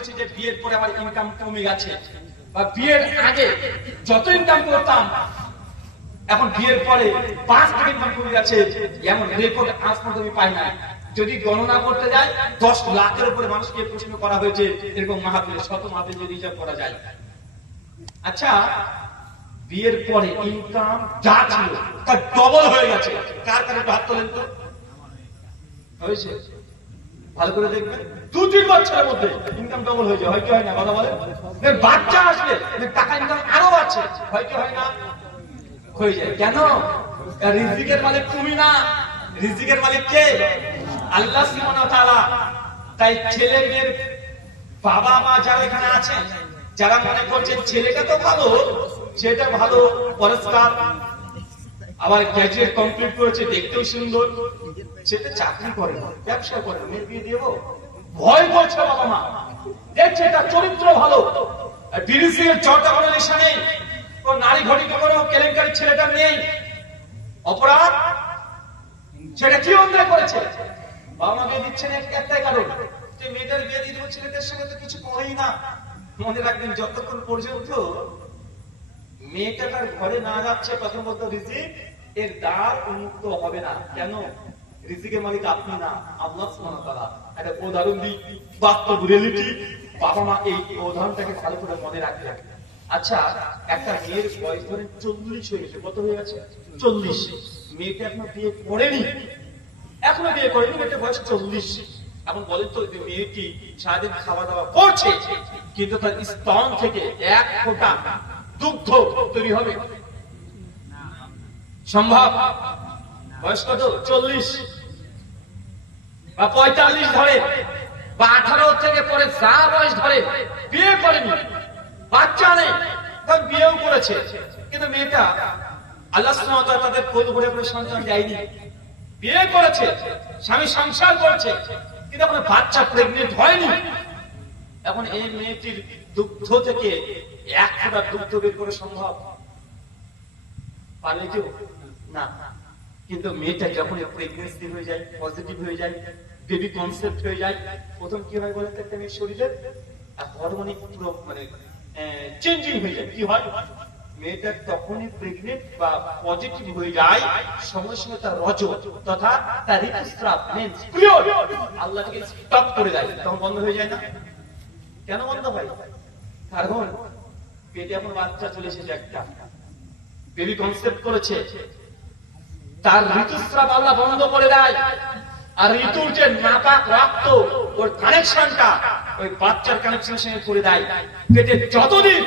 করেছি যে বিয়ের পরে আমার ইনকাম কমে গেছে, বা বিয়ের আগে যত ইনকাম করতাম এখন বিয়ের পরে 5 টাকা ইনকাম কমে গেছে, এমন রেকর্ড আজ পর্যন্ত আমি পাই না। যদি গণনা করতে যাই 10 লাখের উপরে মানুষকে প্রশ্ন করা হয়েছে, এরকম মাহফিলে, শত মাহফিল যদি হিসাব করা যায়। আচ্ছা, বিয়ের পরে ইনকাম যা ছিল তার ডবল হয়ে গেছে। কার কাছে হাত তোলেন তো? হয়েছে? ভালো করে দেখবেন, 2-3 বছরের মধ্যে ইনকাম ডবল হয়ে যায়। হয় কি হয় না? কথা বলেন। বাচ্চা আসলে টাকা ইনকাম আরো বাড়ছে। হয় কি হয় না? হয়ে যায়। কেন? রিজিকের মালিক তুমি না, রিজিকের মালিক কে? আল্লাহ সুবহানাহু ওয়া তাআলা। তাই ছেলে মেয়ের বাবা মা যারা এখানে আছেন, যারা মনে করছেন ছেলেটা তো ভালো, ছেলেটা ভালো, পরিষ্কার, আবার গ্র্যাজুয়েট কমপ্লিট করেছে, দেখতেও সুন্দর, ছেলেটা চাকরি করে না, ব্যবসা করে, মেয়ের বিয়ে দেব, ভয় করছে বাবা মা। দেখছে এটা চরিত্র ভালো, বিদেশের চর্চা কোনো নেশা নেই, কোন নারী ঘটিত কোনো কেলেঙ্কারি ছেলেটা নেই, অপরাধ সেটা কি অন্যায় করেছে, বাবা মা বিয়ে দিচ্ছেন একটাই কারণ, যে মেয়েটার বিয়ে দিয়ে দেবো, ছেলেদের সঙ্গে তো কিছু করেই না। মনে রাখবেন, যতক্ষণ পর্যন্ত মেয়েটা তার ঘরে না যাচ্ছে, প্রথমত রিজিক এর দ্বার উন্মুক্ত হবে না। কেন? রিজিকের মালিক আপনি না, আল্লাহ সুবহানাহু ওয়া তাআলা। একটা উদাহরণ দিই, বাস্তব রিয়েলিটি, বাবা মা এই উদাহরণটাকে ভালো করে মনে রাখবেন। আচ্ছা, একটা মেয়ের বয়স ধরেন 40 হয়ে গেছে। কত হয়ে গেছে? 40। মেয়েটা এখনো বিয়ে করেনি, মেয়েটার বয়স 40। এখন বলেন তো, মেয়েটি সারাদিন খাওয়া দাওয়া করছে, কিন্তু তার স্তন থেকে 1 ফোঁটা দুগ্ধ তৈরি হবে সম্ভব? বয়স কত? 40 বা 45 ধরে, বা 18 থেকে পরে যা বয়স ধরে, বিয়ে করেনি, বাচ্চা নেই, তখন বিয়েও করেছে, কিন্তু মেয়েটা আল্লাহ সুবহানাহু ওয়া তাআলা তাদের কোল ভরে করে সন্তান দেয়নি, বিয়ে করেছে, স্বামী সংসার করেছে, কিন্তু এখন বাচ্চা প্রেগনেন্ট হয়নি। এখন এই মেয়েটির দুগ্ধ থেকে 1 ফোঁটা দুগ্ধ বের করে সম্ভব? পারলে কেউ? না। কিন্তু মেয়েটা যখন প্রেগনেন্সি হয়ে যায়, পজিটিভ হয়ে যায়, বেবি কনসেপ্ট হয়ে যায়, প্রথম কি হয় বলেন তো, একটা মেয়ের শরীরের হরমোনিক পুরো মানে চেঞ্জিং হয়ে যায়। কি হয়? মেয়েটা তখনই প্রেগনেন্ট বা পজিটিভ হয়ে যায়, সঙ্গে সঙ্গে তার রজত তথা তার ঋতুস্রাব, মেন্স পিরিয়ড আল্লাহ থেকে স্টপ করে দেয়। তখন বন্ধ হয়ে যায় না? কেন বন্ধ হয়? কারণ পেটে এখন বাচ্চা চলে এসেছে, একটা বেবি কনসেপ্ট করেছে, তার ঋতুস্রাব আল্লাহ বন্ধ করে দেয়। আর ঋতুর যে নাপাক রক্ত, ওর কানেকশনটা ওই বাচ্চার কানেকশনের সঙ্গে করে দেয়। পেটে যতদিন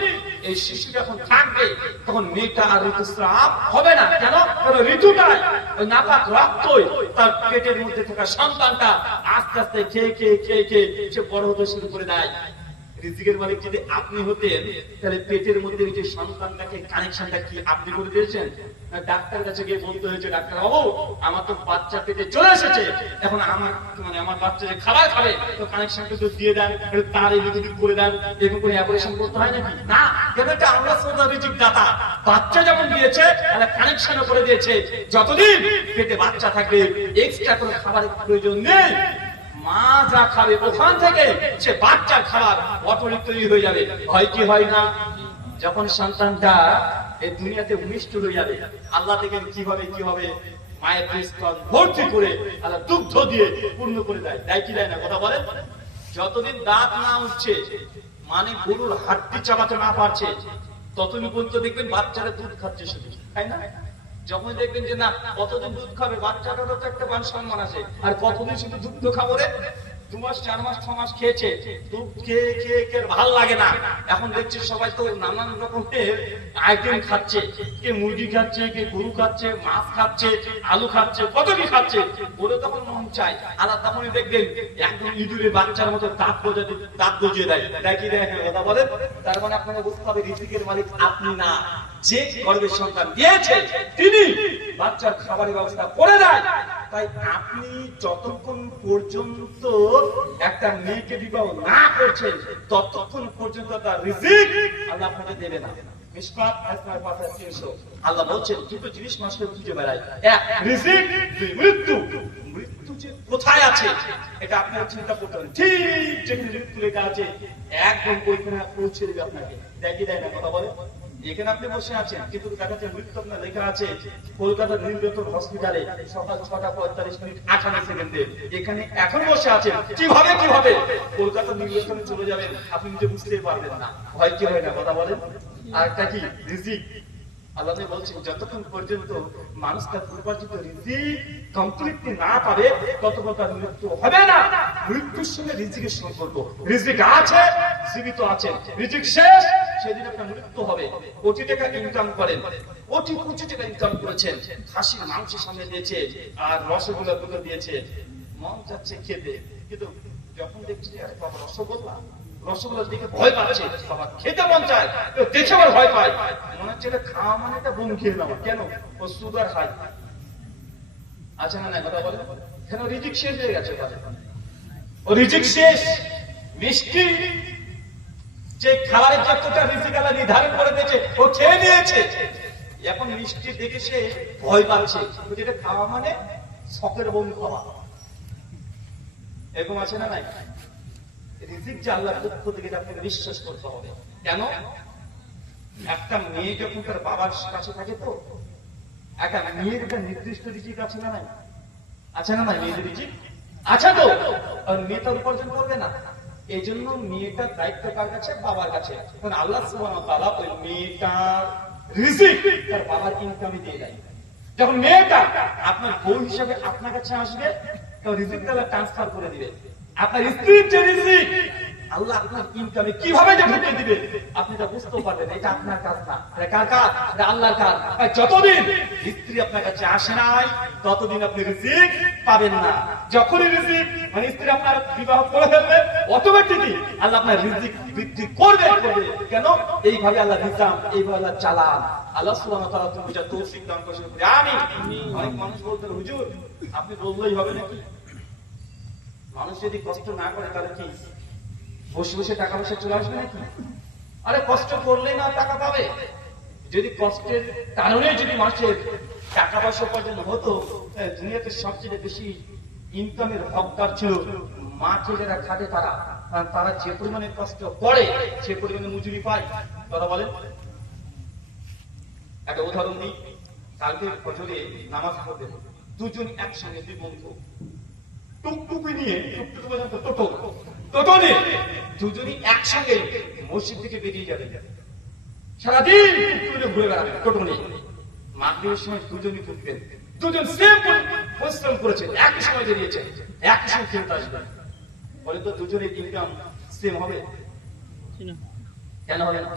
এই শিশুটা এখন থাকবে, তখন মেয়েটা আর ঋতুস্রাব হবে না। কেন? কারণ ঋতুটাই, ওই নাপাক রক্তই তার পেটের মধ্যে থাকা সন্তানটা আস্তে আস্তে খেয়ে খেয়ে খেয়ে খেয়ে সে বড় হতে শুরু করে দেয়। রিজিকের মালিক যদি আপনি হতেন, তাহলে পেটের মধ্যে যে সন্তানটাকে কানেকশনটা কি আপনি করে দিয়েছেন? ডাক্তারের কাছে গিয়ে বলতে হয়েছে, ডাক্তার বাবু আমার তো বাচ্চা পেটে চলে এসেছে, এখন আমার বাচ্চা যে খাবার খাবে, তো কানেকশনটা তো দিয়ে দেন, তার এই রিজিক করে দেন, এরকম করে অপারেশন করতে হয় নাকি? না, কেন? এটা আল্লাহ সুবহানাহু রিজিক দাতা। বাচ্চা যেমন দিয়েছে, তাহলে কানেকশনও করে দিয়েছে, যতদিন পেটে বাচ্চা থাকবে এক্সট্রা কোনো খাবারের প্রয়োজন নেই। মা যা খাবে ওখান থেকে সে বাচ্চার খাবার অটোমেটিক তৈরি হয়ে যাবে। হয় কি হয় না? যখন সন্তানটা এই দুনিয়াতে ভূমিষ্ঠ হয়ে যাবে, আল্লাহ থেকে কিভাবে মায়ের স্তন ভর্তি করে আল্লাহ দুগ্ধ দিয়ে পূর্ণ করে দেয়। দেয় কি দেয় না? কথা বলেন। যতদিন দাঁত না উঠছে, মানে গরুর হাড্ডি চাবাতে না পারছে, ততদিন পর্যন্ত দেখবেন বাচ্চারা দুধ খাচ্ছে শুধু, তাই না? যখন দেখবেন যে না কতদিন দুধ খাবে, বাচ্চাটারও তো একটা মান সম্মান আছে, আর কতদিন শুধু দুধ খাবো রে, 2 মাস 4 মাস 6 মাস খেয়েছে, দুধ খেয়ে খেয়ে খেয়ে ভাল লাগে না। এখন দেখছি সবাই তো নানান রকমের আইটেম খাচ্ছে, কে মুরগি খাচ্ছে, কে গরু খাচ্ছে, মাছ খাচ্ছে, আলু খাচ্ছে, কত কি খাচ্ছে, বলে তখন মন চায়। আর তখনই দেখবেন একদম ইঁদুরের বাচ্চার মতো দাঁত গজিয়ে দেয়। দেখি দেখেন, কথা বলেন। তার মানে আপনাকে বুঝতে হবে, রিজিকের মালিক আপনি না, যে গর্ভের সন্তান দিয়েছে তিনি বাচ্চার খাবারের ব্যবস্থা করে দেয়। তাই আপনি যতক্ষণ পর্যন্ত একটা মেয়েকে বিবাহ না করছেন, ততক্ষণ পর্যন্ত তার রিজিক আল্লাহ আপনাকে দেবে না। মিশকাত আসমার পাতা 300 আল্লাহ বলছেন দুটো জিনিস মানুষকে খুঁজে বেড়ায়, এক রিজিক, দুই মৃত্যু। মৃত্যু যে কোথায় আছে এটা আপনার চিন্তা করতে হবে। ঠিক যেখানে ঋতু লেখা আছে একদম ওইখানে পৌঁছে দেবে আপনাকে। দেখি দেয় না কথা বলে, এখানে আপনি বসে আছেন কিন্তু দেখা যাচ্ছে মৃত্যু আপনার লেখা আছে কলকাতার নীলরতন হসপিটালে সকাল 6:45 এখানে এখন বসে আছেন। কিভাবে কলকাতার নীলরতনে চলে যাবেন আপনি নিজে বুঝতে পারবেন না। ভয় কি হয় না কথা বলেন। আর একটা কি রিজিক, আল্লাহ বলছেন যতক্ষণ পর্যন্ত মানুষ তার উপার্জিত রিজিক কমপ্লিটলি না পাবে ততক্ষণ তার মৃত্যু হবে না। মৃত্যুর সঙ্গে রিজিকের সম্পর্ক। রিজিক আছে, জীবিত আছেন, রিজিক শেষ, সেদিন আপনার মৃত্যু হবে। কোটি টাকা ইনকাম করেন, কোটি টাকা ইনকাম করেছেন, খাসির মাংসের সামনে দিয়েছে আর রসগোল্লা দুটো দিয়েছে, মন চাচ্ছে খেতে, কিন্তু যখন দেখছি আরে বাবা রসগোল্লার দিকে ভয় পাচ্ছে, বাবা খেতে মন চায়, দেখে আবার ভয় পায়, মনে হচ্ছে এটা খাওয়া মানে এটা বোম খেয়ে নেওয়া। কেন? ও সুগার হাই আছে না কথা বলে, কেন রিজিক শেষ হয়ে গেছে, ও রিজিক শেষ। মিষ্টি যে খাবারের যতটা রিজিক আল্লাহ নির্ধারণ করে দিয়েছে ও খেয়ে নিয়েছে, এখন মিষ্টি দেখে সে ভয় পাচ্ছে, যেটা খাওয়া মানে শখের বোম খাওয়া। এরকম আছে না নাই? রিজিক যে আল্লাহর পক্ষ থেকে আপনাকে বিশ্বাস করতে হবে। কেন? একটা মেয়ে যখন তার বাবার কাছে থাকে, তো একটা মেয়ের একটা নির্দিষ্ট রিজিক আছে না নাই? আছে না নাই? মেয়েদের রিজিক আছে তো, আর মেয়েটা উপার্জন করবে না। এই জন্য মেয়েটার দায়িত্ব কার কাছে? বাবার কাছে। কারণ আল্লাহ সুবহানাহু ওয়া তাআলা ওই মেয়েটার রিজিক তার বাবার ইনকামে দিয়ে দেয়। যখন মেয়েটা আপনার বউ হিসেবে আপনার কাছে আসবে, তো রিজিক আল্লাহ ট্রান্সফার করে দিবে। আপনার স্ত্রীর যে রিজিক আল্লাহ আপনার ইনকামে কিভাবে যে ঢুকে দিবে আপনি তা বুঝতে পারবেন। এটা আপনার কাজ না, এটা কার কাজ? এটা আল্লাহর কাজ। যতদিন স্ত্রী আপনার কাছে আসে নাই ততদিন আপনি রিজিক পাবেন না। যখনই রিজিক মানে স্ত্রী আপনার বিবাহ করে ফেলবে, অটোমেটিকলি আল্লাহ আপনার রিজিক বৃদ্ধি করবে। কেন? এইভাবে আল্লাহ নিজাম, এইভাবে আল্লাহ চালান। আল্লাহ সুবহানাহু ওয়া তাআলা তুমি যা তৌফিক দান করেছেন আমিন। অনেক মানুষ বলতেন হুজুর আপনি বললেই হবে নাকি? মানুষ যদি কষ্ট না করে তাহলে কি বসে বসে টাকা পয়সা চলে আসবে নাকি? আরে কষ্ট করলেই না টাকা পাবে। যদি কষ্টের কারণে যদি মানুষের টাকা পয়সা উপার্জন হতো, দুনিয়াতে সবচেয়ে বেশি ইনকামের হকদার ছিল মাঠে যারা খাটে তারা। তারা যে পরিমাণে কষ্ট করে সে পরিমাণে মজুরি পায়। কথা বলেন। একটা উদাহরণ দিই, কালকে ফজরে নামাজ পড়তে দুজন একসঙ্গে, দুই বন্ধু টুকটুকি নিয়ে, টুকটুকি পর্যন্ত টোটো নিয়ে দুজনই একসঙ্গে মসজিদ থেকে বেরিয়ে যাবে। সারাদিন টুকটুকি ঘুরে বেড়াবে টোটো নিয়ে। মাগরিবের সময় দুজনই ঢুকবেন, দুজন সেম পরিশ্রম করেছে, একই সময় বেরিয়েছে, একই সময় ফেরত আসবে। বলে তো দুজনের ইনকাম সেম হবে? কেন হবে না?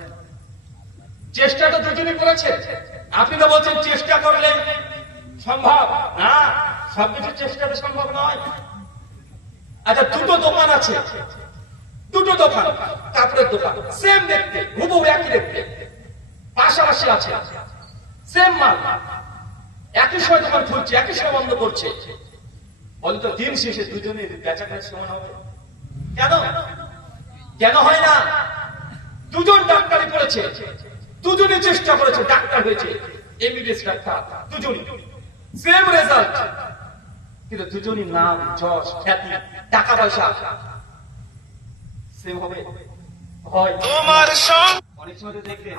চেষ্টা তো দুজনই করেছে। আপনি তো বলছেন চেষ্টা করলে সম্ভব না, সবকিছু চেষ্টাতে সম্ভব নয়। আচ্ছা দুটো দোকান আছে, দুটো দোকান, কাপড়ের দোকান, সেম দেখতে, হুবহু একই দেখতে, পাশাপাশি আছে, সেম মাল, একই সময় দোকান খুলছে, একই সময় বন্ধ করছে। বলে তো দিন শেষে দুজনের বেচাকেনার সমান হবে? কেন? কেন হয় না? দুজন ডাক্তারি করেছে, দুজনে চেষ্টা করেছে, ডাক্তার হয়েছে, এমবিবিএস ডাক্তার, দুজনই সেম রেজাল্ট, কিন্তু দুজনই নাম, যশ, খ্যাতি, টাকা পয়সা সেম হবে? হয়। অনেক সময় দেখবেন